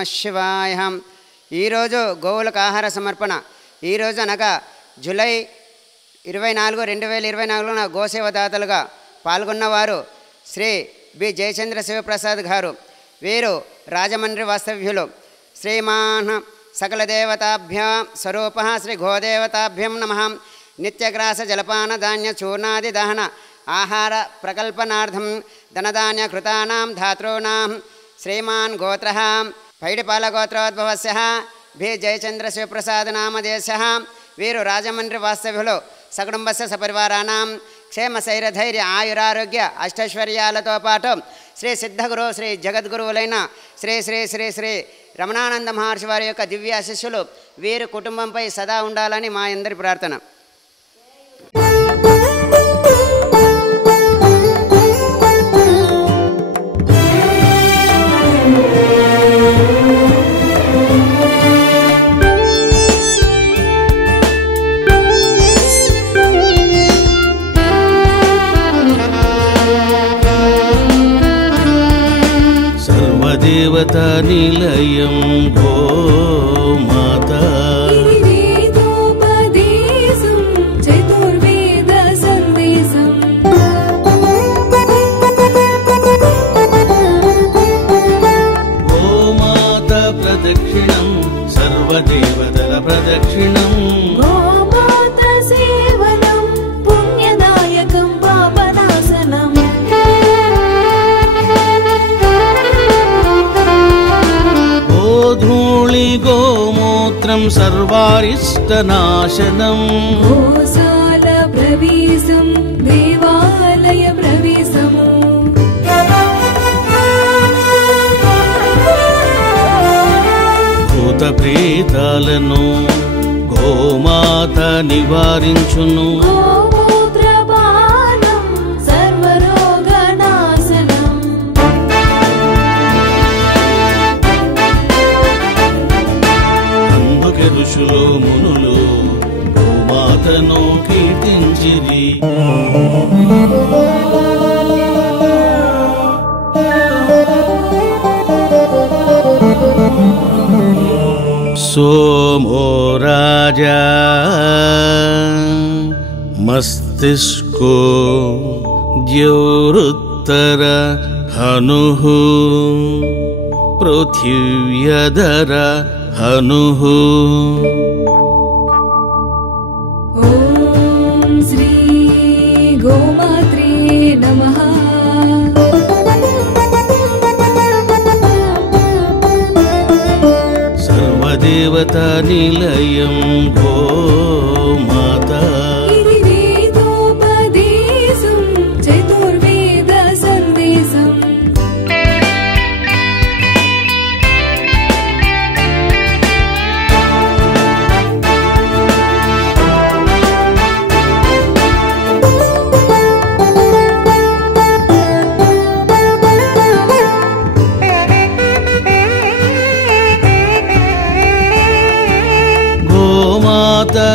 నమః శివాయ. ఈరోజు గోవులకు ఆహార సమర్పణ. ఈరోజు అనగా జూలై 24, 2024 గోసేవదాతలుగా పాల్గొన్నవారు శ్రీ బి జయచంద్ర శివప్రసాద్ గారు. వీరు రాజమండ్రి వాస్తవ్యులు. శ్రీమాన్ సకల దేవతాభ్యాం స్వరూప శ్రీ గోదేవతాభ్యం నమః. నిత్యగ్రాస జలపాన ధాన్య చూర్ణాది దహన ఆహార ప్రకల్పనార్థం ధనధాన్య కృతానాం ధాతॄణాం శ్రీమాన్ గోత్రః పైడిపాల గోత్రోద్భవస్య బి జయచంద్ర శివప్రసాద్ నామధేయస్య. వీరు రాజమండ్రి వాస్తవ్యులు. సకుటుంబస్య సపరివారాణం క్షేమ శైర్యధైర్య ఆయురారోగ్య అష్టైశ్వర్యాలతో పాటు శ్రీ సిద్ధగురు శ్రీ జగద్గురువులైన శ్రీ శ్రీ శ్రీ శ్రీ రమణానంద మహర్షి వారి యొక్క దివ్య ఆశీస్సులు వీరి కుటుంబంపై సదా ఉండాలని మా అందరి ప్రార్థన. దేవతా నిలయం గోమాతా వేదోపదేశం చతుర్వేద సందేశం గోమాత ప్రదక్షిణం సర్వదేవతల ప్రదక్షిణం గోమాత సేవనం పుణ్యదాయకం పాపనాశనం గోధూళి గోమూత్రం సర్వారిష్టనాశనం గోశాల ప్రవేశం దేవాలయ ప్రవేశము భూత ప్రేతాలను గోమాత నివారించును గోమూత్రపానం సర్వరోగనాశనం అందుకే ఋషులు మునులు గోమాతను కీర్తించిరి. सोमो राजा मस्तिष्को द्यौरुत्तर हनुः पृथिव्यधर हनुः ॐ श्री गोमात्रे नमः सर्वदेवता निलयं गोमाता वेदोपदेशं चतुर्वेद संदेशम्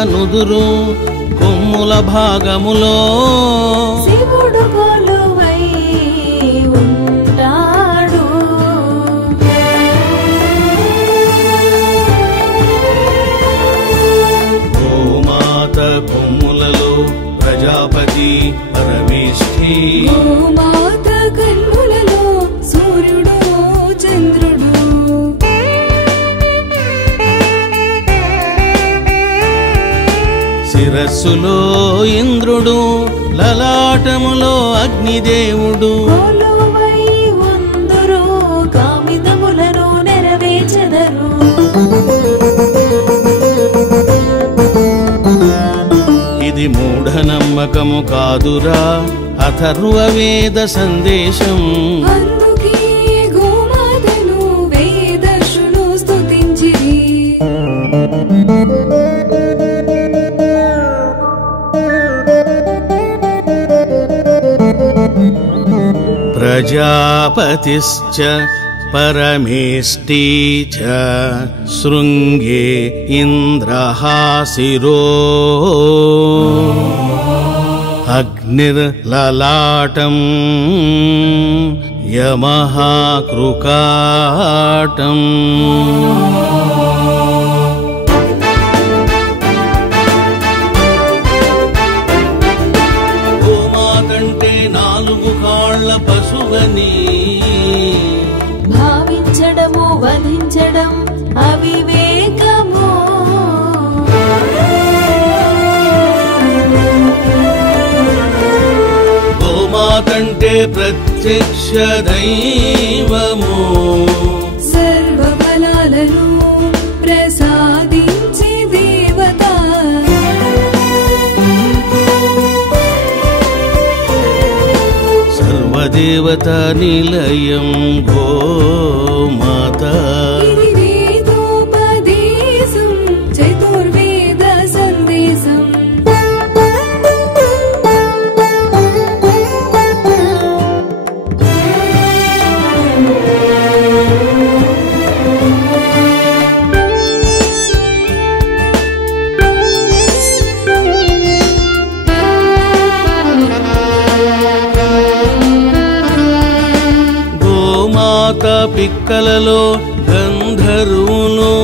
నుదురు కొమ్ముల భాగములో శివుడు కొలువై ఉంటాడు గోమాత కొమ్ములలో ప్రజాపతి పరమేష్ఠి గోమాత కన్నులలో సూర్యుడు చంద్రుడు శిరస్సులో ఇంద్రుడు లలాటములో అగ్నిదేవుడు కొలువై ఉందురు కామితములను నెరవేర్చెదరు ఇది మూఢనమ్మకము కాదురా అథర్వవేద సందేశం అందుకే గోమాతను వేదర్షులు స్తుతించిరి ప్రజాపతిశ్చ परमेष्टि च शृंगे इंद्रः शिरो అగ్నిర్లలాటం యమఃకృకాటం గోమాతంటే 4 కాళ్ళ పశువని భావించడము వధించడం అవివేకము. గోమాతంటే ప్రత్యక్ష దైవము సర్వ ఫలాలను ప్రసాదించి దేవత. సర్వదేవత నిలయం గోమాత ఇది వేదోపదేశం చతుర్వేద సందేశం. గోమాత పిక్కలలో గంధర్వులు